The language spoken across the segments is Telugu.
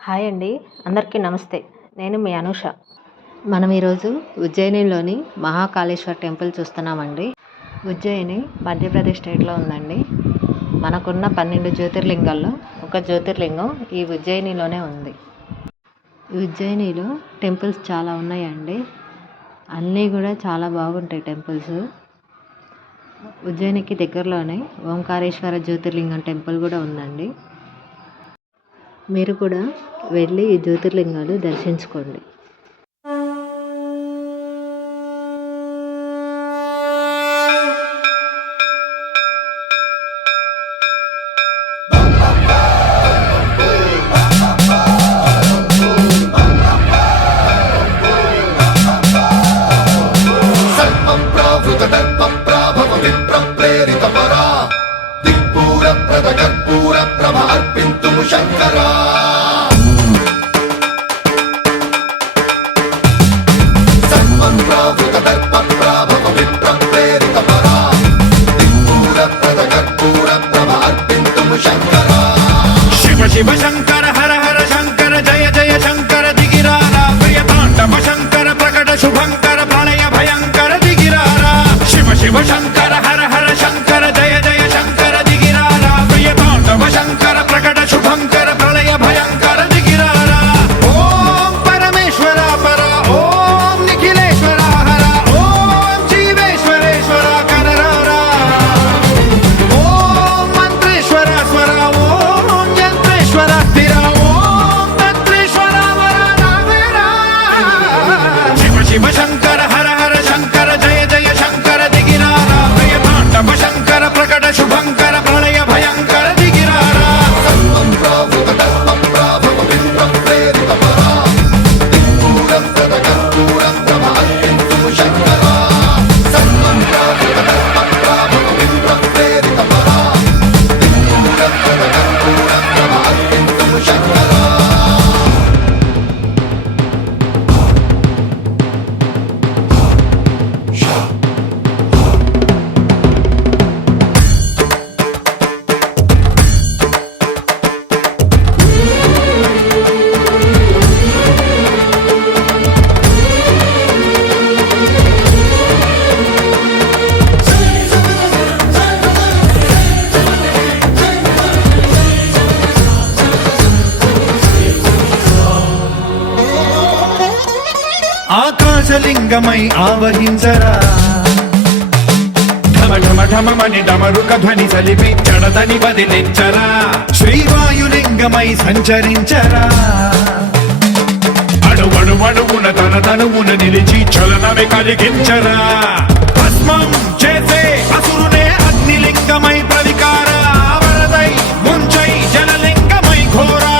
హాయ్ అండి, అందరికీ నమస్తే. నేను మీ అనూష. మనం ఈరోజు ఉజ్జయినిలోని మహాకాళేశ్వర్ టెంపుల్ చూస్తున్నామండి. ఉజ్జయిని మధ్యప్రదేశ్ స్టేట్లో ఉందండి. మనకున్న 12 జ్యోతిర్లింగాల్లో ఒక జ్యోతిర్లింగం ఈ ఉజ్జయినిలోనే ఉంది. ఉజ్జయినిలో టెంపుల్స్ చాలా ఉన్నాయండి. అన్నీ కూడా చాలా బాగుంటాయి టెంపుల్స్. ఉజ్జయినికి దగ్గరలోనే ఓంకారేశ్వర జ్యోతిర్లింగం టెంపుల్ కూడా ఉందండి. మీరు కూడా వెళ్ళి ఈ జ్యోతిర్లింగాలు దర్శించుకోండి. శంకరా శివ శివ శంకర హర హర శంకర జయ జయ శంకర దిగిరారా ప్రియ తాండవ శంకర ప్రకట శుభంకర ప్రళయ భయంకర దిగిరారా శివ శివ శంకర హర హర శంకర జయ జయ శంకర దిగిరారా ప్రియ తాండవ శంకర ప్రకట శుభంకర ప్రళయ భయంకర దిగిరారా ఓం పరమేశ్వర పర ఓం నిఖిలేశ్వర హర ఓం జీవేశ్వరేశ్వర కనరారా ఓం మంత్రేశ్వర స్వర ఓం యంత్రేశ్వర స్థిర ఓం తంత్రేశ్వర వరదావేరా శివ శివ శంకర హర హర శంకర జయ జయ శంకర దిగిరారా ప్రియ తాండవ శంకర ప్రకట శుభంకర ప్రళయ భయంకర దిగిరారా ఆకాశలింగమై ఆవహించరా ఢమ ఢమ ఢమమని డమరుక ధ్వని సలిపి జడదని వదిలించరా శ్రీవాయులింగమై సంచరించరా అడువడువడువున తన తనువున నిలిచి చలనమే కలిగించరా భస్మం చేసే అసురునే అగ్నిలింగమై ప్రవికార వరదై ముంచై జలలింగమై ఘోరా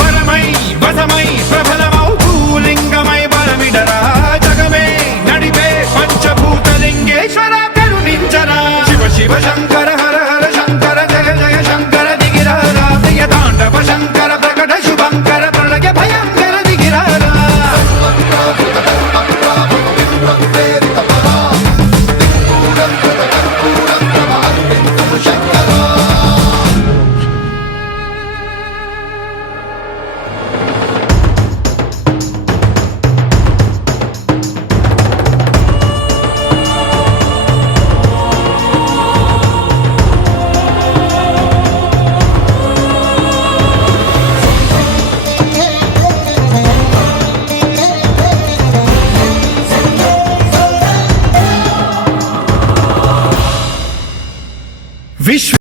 వరమై వసమై ప్రబలమౌ భూలింగమై బలమిడరా జగమే నడిపే పంచభూతలింగేశ్వర కరుణించరా శివ శివ శంకర హర హర శంకర జయ జయ శంకర దిగిరారా ప్రియ తాండవ శంకర ప్రకట శుభంకర ప్రళయ భయంకర దిగిరారా విశ్వ